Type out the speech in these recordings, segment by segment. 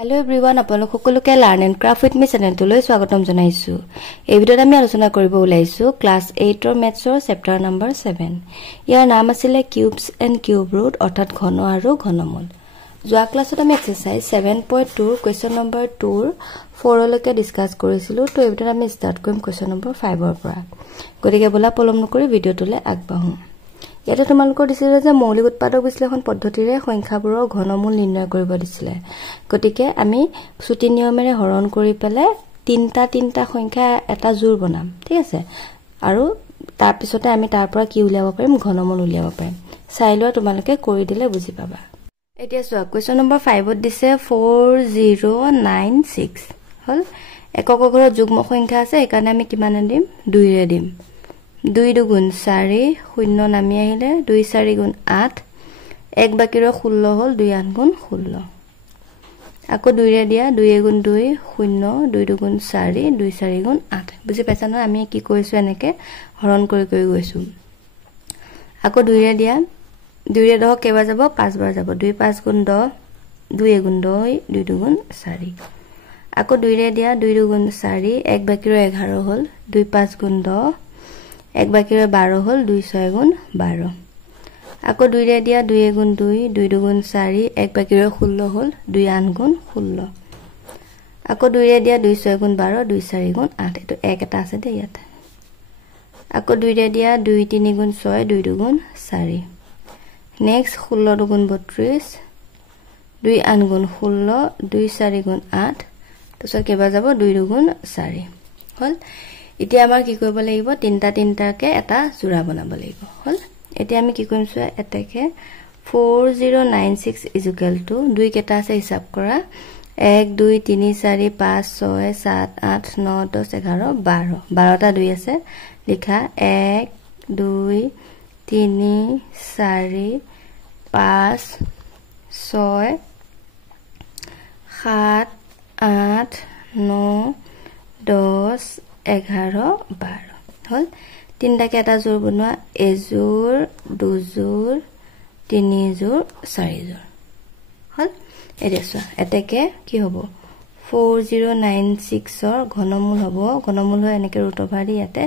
Hello everyone, আপোনালোক সকলোকে learn and craft with মি চেনেলটোলৈ স্বাগতম জনাইছো। এই ভিডিঅ'ত আমি আলোচনা কৰিব ওলাইছো ক্লাছ 8 ৰ মেথছৰ চেপ্টাৰ নম্বৰ 7। ইয়াৰ নাম আছিল কিউবছ এণ্ড কিউব ৰুট অৰ্থাৎ ঘন আৰু ঘনমূল। যোৱা ক্লাছত আমি এক্সাৰসাইজ 7.2 কোৱেশ্চন নম্বৰ 2 ৰ 4 লৈকে ডিসকাস কৰিছিলো। তো এই ভিডিঅ'ত আমি ষ্টাৰ্ট কৰিম কোৱেশ্চন নম্বৰ 5 ৰ পৰা। গতিকে বলা পলম নকৰি ভিডিঅ'টোলৈ আগবাঢ়ো। ইয়াতে তোমালোকৰ দিছিলে যে মৌলিক উৎপাদক বিশ্লেষণ পদ্ধতিৰে সংখ্যাবোৰৰ ঘনমূল নিৰ্ণয় কৰিব দিছিলে। গতিকে আমি ছুটি নিয়মেৰে হৰণ কৰি পেলে তিনটা সংখ্যা এটা জোৰ বনাম, ঠিক আছে? আৰু তাৰ পিছতে আমি তাৰ পৰা কি উলিয়াব পাৰিম, ঘনমূল উলিয়াব পাৰিম। চাই লোৱা, তোমালোকে কৰি দিলে বুজি পাবা। এতিয়া চোৱা, কোৱেশ্চন নম্বৰ 5 ত দিছে 4096 হল। একক ঘৰত যুগ্ম সংখ্যা আছে, সেইকাৰণে আমি কিমান দিম, 2 ৰে দিম। 2 দুগুণ 4 শূন্য নামি আহিলে 2 4 গুণ 8 এক বাকিৰ 16 হল 2 8 গুণ 16। আকৌ 2 ৰে দিয়া 2 গুণ 2 শূন্য 2 দুগুণ 4 2 4 গুণ 8। বুজি পাইছা ন? আমি কি কৰিছো, এনেকে হৰণ কৰি গৈছো। আকৌ 2 ৰে দিয়া 2 ৰে 10 কেইবাৰ যাব, 5 বাৰ যাব। 2 5 গুণ 10 2 গুণ 2 2 দুগুণ 4। আকৌ 2 ৰে দিয়া 2 দুগুণ 4 এক বাকিৰ 11 হল 2 5 গুণ 10 এক বাকিৰ 12 হল 2 6 গুণ 12। আকৌ 2 ৰে দিয়া 2 গুণ 2 2 দুগুণ 4 এক বাকিৰ 16 হল 2 8 গুণ 16। আকৌ 2 ৰে দিয়া 2 6 গুণ 12 2 4 গুণ 8। এটো এক এটা আছে দে ইয়াত। আকৌ 2 ৰে দিয়া 2 3 গুণ 6 2 দুগুণ 4। নেক্সট 16 দুগুণ 32 2 8 গুণ 16 2 4 গুণ 8। তাৰপিছত কেইবাৰ যাব, 2 দুগুণ 4 হল। এতিয়া আমাৰ কি কৰিব লাগিব, তিনটাকে এটা জোৰা বনাব লাগিব হল। এতিয়া আমি কি কৰিম চোৱা, এটাকে 4096 2 কেটা আছে হিসাব কৰা, 1 2 3 4 5 6 7 8 9 10 11 12 12টা 2 আছে। লিখা 1 2 3 4 5 6 7 8 9 10 11 12 হল। তিনটাকে এটা জোৰ বনোৱা, এজোৰ দুজোৰ তিনিজোৰ চাৰিজোৰ হল। এতিয়া চোৱা, এটাকে কি হ'ব, 4096 ৰ ঘনমূল হ'ব। ঘনমূল হয় এনেকে ৰুট অভাৰ দি ইয়াতে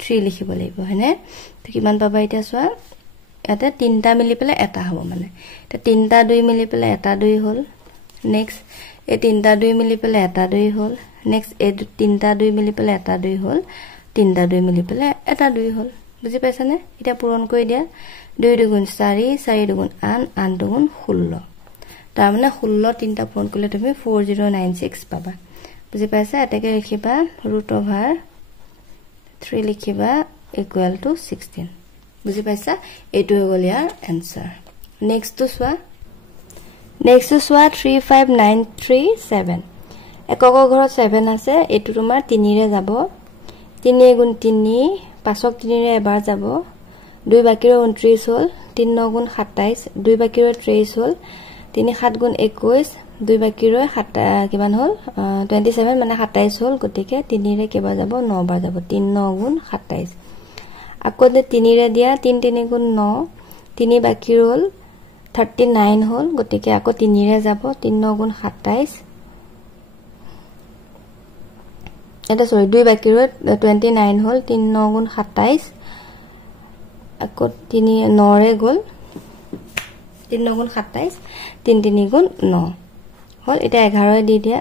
3 লিখিব লাগিব, হয়নে? তো কিমান পাবা এতিয়া চোৱা, ইয়াতে তিনটা মিলি পেলাই এটা হ'ব, মানে এটা 3টা 2 মিলি পেলাই এটা 2 হল। নেক্সট এই 3টা 2 মিলি পেলাই এটা 2 হল। নেক্সট এই 3টা 2 মিলি পেলাই এটা 2 হল। 3টা 2 মিলি পেলাই এটা 2 হল। বুজি পাইছানে? এতিয়া পূৰণ কৰি দিয়া, 2 দুগুণ 4 4 দুগুণ 8 8 দুগুণ 16। তাৰ মানে 16 তিনটা পূৰণ কৰিলে তুমি 4096 পাবা। বুজি পাইছা? এটাকে লিখিবা ৰুট অভাৰ 3 লিখিবা ইকুৱেল টু 16। বুজি পাইছা? এইটো হৈ গ'ল ইয়াৰ এনসাৰ। নেক্সটটো চোৱা, 35937 একক ঘৰত 7 আছে। এইটো তোমাৰ 3 ৰে যাব, 3 গুণ 3 5ক 3 ৰে এবাৰ যাব, 2 বাকিৰ 29 হল, 3 9 গুণ 27 2 বাকিৰ 23 হল, 3 7 গুণ 21 2 বাকিৰ 7 কিমান হল 27 মানে 27 হল। গতিকে 3 ৰে কেইবাৰ যাব, 9 বাৰ যাব, 3 9 গুণ 27। আকৌ 3 ৰে দিয়া 3 3 গুণ 9 3 বাকিৰ হল 39 হল। গতিকে আকৌ 3 ৰে যাব, 3 9 গুণ 27 এটা সৰি 2 বাকিৰ 29 হল, 3 9 গুণ 27 আকৌ 3 9 ৰে গল, 3 9 গুণ 27 3 3 গুণ 9 হল। এটা 11 দি দিয়া,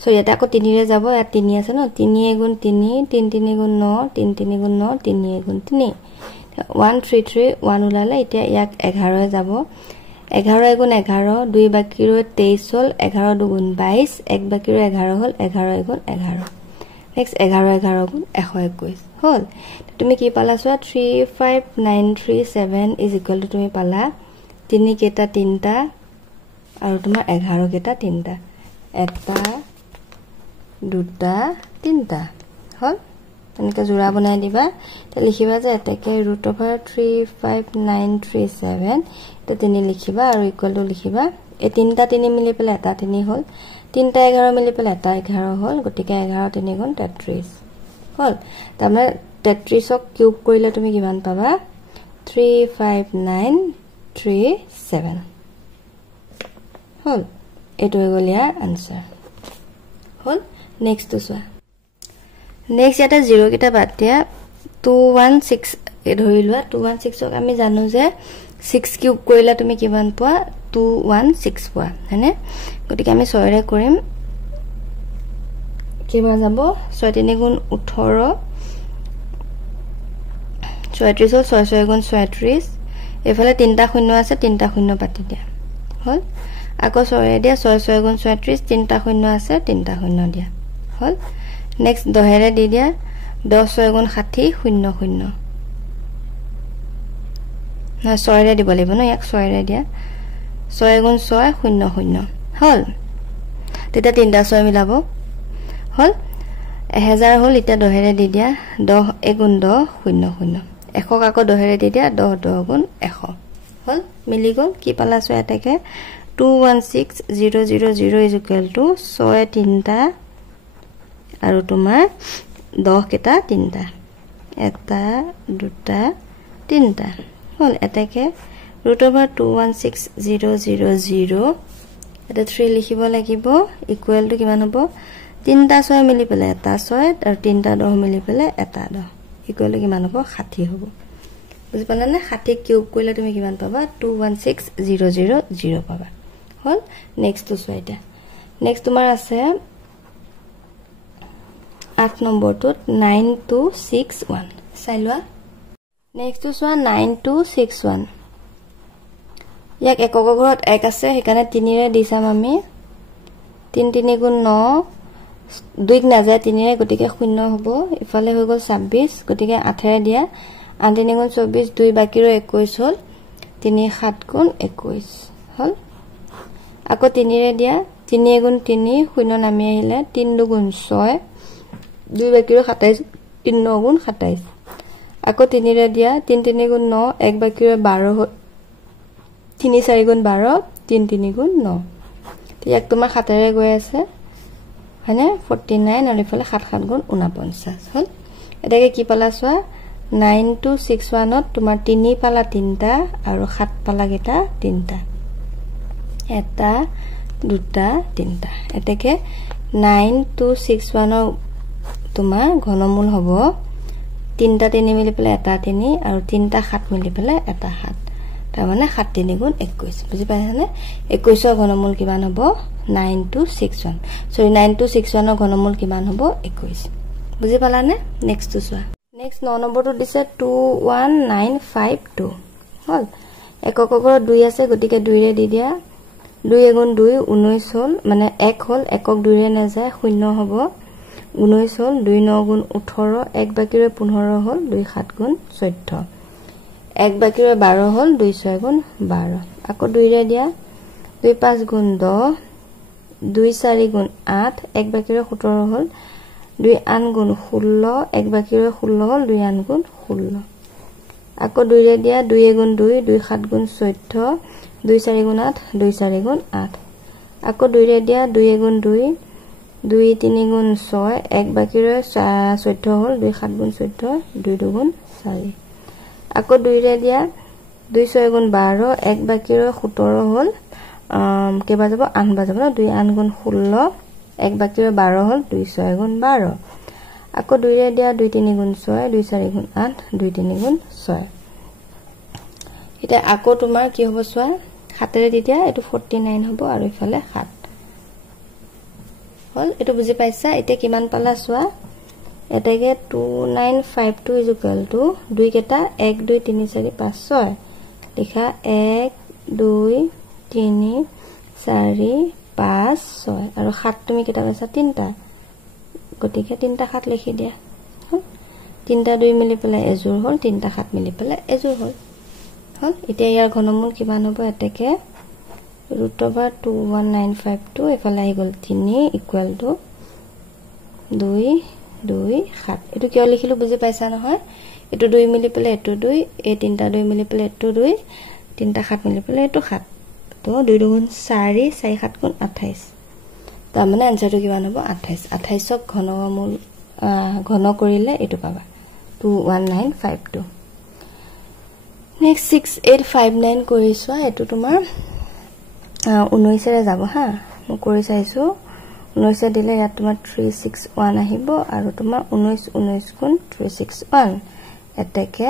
সো ইয়াতে আকৌ 3 ৰে যাব, ইয়াত 3 আছে ন, 3 গুণ 3 3 3 গুণ 9 3 3 গুণ 9 3 গুণ 3 133 1 ওলালে। এতিয়া ইয়াক 11 যাব, 11 গুণ 11 2 বাকিৰ 23 হল, 11 দুগুণ 22 এক বাকিৰ 11 হল, 11 গুণ 11। নেক্সট 11 11 গুণ 121 হল। তুমি কি পালা চোৱা, 35937 ইজ ইকুৱেল টু তুমি পালা 3 কেটা 3টা আৰু তোমাৰ 11 কেটা 3টা, এটা দুটা 3টা হল। এনেকে জোৰা বনাই দিবা। তে লিখিবা যে এটাকে ৰুট অভাৰ 35937 এটা 3 লিখিবা আৰু ইকুৱেল টু লিখিবা, এই 3টা 3 মিলি পেলাই এটা 3 হল, 3টা 11 মিলি পেলাই এটা 11 হল। গতিকে 11 3 গুণ 33 হল। তাৰমানে 33ক কিউব কৰিলে তুমি কিমান পাবা, 35937 হল। এটো হৈ গ'ল ইয়াৰ আনসাৰ হল নেক্সট তো চোৱা নেক্সট এটা 0 কিটা বাদ দিয়া 216 এ ধৰি লোৱা 216 ক আমি জানো যে 6 কিউব কৰিলে তুমি কিমান পোৱা 216 পোৱা হয়নে গতিকে আমি 6 ৰে কৰিম কিমান যাব 6 3 গুণ 18 36 হল 6 6 গুণ 36 এফালে তিনটা শূন্য আছে তিনটা শূন্য পাতি দিয়া হল আকৌ 6 ৰে দিয়া 6 6 গুণ 36 তিনটা শূন্য আছে তিনটা শূন্য দিয়া হল নেক্সট 10 ৰে দি দিয়া 10 6 গুণ 60 শূন্য শূন্য না 6 ৰে দিব লাগিব ন ইয়াক 6 ৰে দিয়া 6 গুণ 6 শূন্য শূন্য হল তেতিয়া তিনটা 6 মিলাব হল 1000 হল এটা 10 ৰে দি দিয়া 10 গুণ 10 শূন্য শূন্য 100 আকৌ 10 ৰে দি দিয়া 10 10 গুণ 100 হল মিলি গল কি পালা সো এটাকে 216000 is equal to 6 তিনটা আৰু তোমাৰ 10 কেটা তিনটা এটা দুটা তিনটা হল এটাকে √216,000 এটা 3 লিখিব লাগিব ইকুৱেল টু কিমান হ'ব তিনটা 6 মিলি পেলে এটা 6 আৰু তিনটা 10 মিলি পেলে এটা 10 ইকুৱেল টু কিমান হ'ব 60 হ'ব বুজি পালা না 60 কিউব কৰিলে তুমি কিমান পাবা 216000 পাবা হল নেক্সট তো চোৱা এটা নেক্সট তোমাৰ আছে 8 নম্বৰটোত 9261 চাইলোৱা নেক্সট তো চোৱা 9261 ইয়াক একক ঘৰত 1 আছে হেকানে 3 ৰে দিছাম আমি 3 3 গুণ 9 2 না যায় 3 ৰে গটিকে 0 হ'ব ইফালে হৈ গল 26 গটিকে 8 ৰে দিয়া 8 3 গুণ 24 2 বাকি ৰ 21 হল 3 7 গুণ 21 হল আকৌ 3 ৰে দিয়া 3 গুণ 3 0 নামি আহিলে 3 গুণ 6 2 বাকি ৰ 27 3 9 গুণ 27 আকৌ 3 ৰে দিয়া 3 3 গুণ 9 1 বাকি ৰ 12 হল 3 4 গুণ 12 3 3 গুণ 9 ইয়াক তোমাৰ 7 ৰে গৈ আছে হয়নে 49 আৰু ইফালে 7 7 গুণ 49 হল এটাকে কি পালা চোৱা 9261 ত তোমাৰ 3 পালা 3টা আৰু 7 পালা গেটা 3টা এটা দুটা তিনটা এটাকে 9261 তোমাৰ ঘনমূল হ'ব 3টা 3 মিলি পেলে এটা 3 আৰু 3টা 7 মিলি পেলে এটা 7 তাৰ মানে 7 3 গুণ 21 বুজি পাইছানে 21 ৰ ঘনমূল কিমান হ'ব 9261 সৰি 9261 ৰ ঘনমূল কিমান হ'ব 21 বুজি পালানে নেক্সট তো চোৱা নেক্সট 9 নম্বৰটো দিছে 21952 হল একক ঘৰত 2 আছে গটিকে 2 ৰে দি দিয়া 2 গুণ 2 19 হল মানে 1 হল একক 2 ৰে না যায় 0 হ'ব 19 হল 2 9 গুণ 18 1 বাকি ৰ 15 হল 2 7 গুণ 14 1 বাকি ৰ 12 হল 2 6 গুণ 12 আকৌ 2 ৰে দিয়া 2 5 গুণ 10 2 4 গুণ 8 1 বাকি ৰ 17 হল 2 8 গুণ 16 1 বাকি ৰ 16 হল 2 8 গুণ 16 আকৌ 2 ৰে দিয়া 2 গুণ 2 2 7 গুণ 14 2 4 গুণ 8 2 4 গুণ 8 আকৌ 2 ৰে দিয়া 2 গুণ 2 2 3 গুণ 6 1 বাকি ৰ 14 হল 2 7 গুণ 14 2 2 গুণ 4 আকৌ 2 ৰে দিয়া 2 6 গুণ 12 1 বাকি ৰ 17 হল কেবা যাব 8 বাজাব ন 2 8 গুণ 16 1 বাকি ৰ 12 হল 2 6 গুণ 12 আকৌ 2 ৰে দিয়া 2 3 গুণ 6 2 4 গুণ 8 2 3 গুণ 6 এটা আকৌ তোমাৰ কি হ'ব চোৱা 7 ৰে দিয়া এটো 49 হ'ব আৰু ইফালে 7 হল এটো বুজি পাইছা এটা কিমান পালা চোৱা এটাকে 2952 is equal to 2 কেটা 1 2 3 4 5 6 লিখা 1 2 3 4 5 6 আৰু 7 তুমি কেটা পাইছা 3টা গটিকে 3টা 7 লিখি দিয়া 3টা 2 মিলি পেলে এজুৰ হল 3টা 7 মিলি পেলে এজুৰ হল হল এতিয়া ইয়াৰ ঘনমূল কিমান হ'ব এটাকে √21952 এফালে আহি গল 3 ইকুৱেল টু 2 2 7 এটো কিয় লিখিলো বুজি পাইছা নহয় এটো 2 মিলি পেলে এটো 2 এই 3টা 2 মিলি পেলে এটো 2 3টা 7 মিলি পেলে এটো 7 তো 2 গুণ 4 4 7 গুণ 28 তাৰ মানে আনসাৰটো কিমান হ'ব 28 28ক ঘনমূল ঘন কৰিলে এটো পাবা 21952 নেক্সট 6859 কৰিছোৱা এটো তোমাৰ 19 ৰে যাব হা মই কৰি চাইছো 19 দিলে ইয়াত তোমাৰ 361 আহিব আৰু তোমাৰ 19 গুণ 361 এতেকে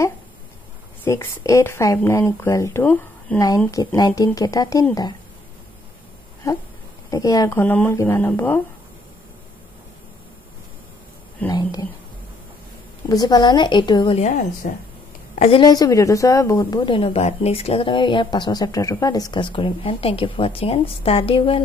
6859 ইকুৱেল টু 19 কেটা তিনটা হা এতেকে ইয়াৰ ঘনমূল কিমান হ'ব 19 বুজি পালানে এইটো হ'ল ইয়াৰ আনসাৰ আজিলৈ এই ভিডিওটো চোৱাৰ বহুত বহুত ধন্যবাদ নেক্সট ক্লাছত আমি ইয়াৰ পাছৰ চেপ্টাৰটোৰ পৰা ডিসকাস কৰিম and thank you for watching and study well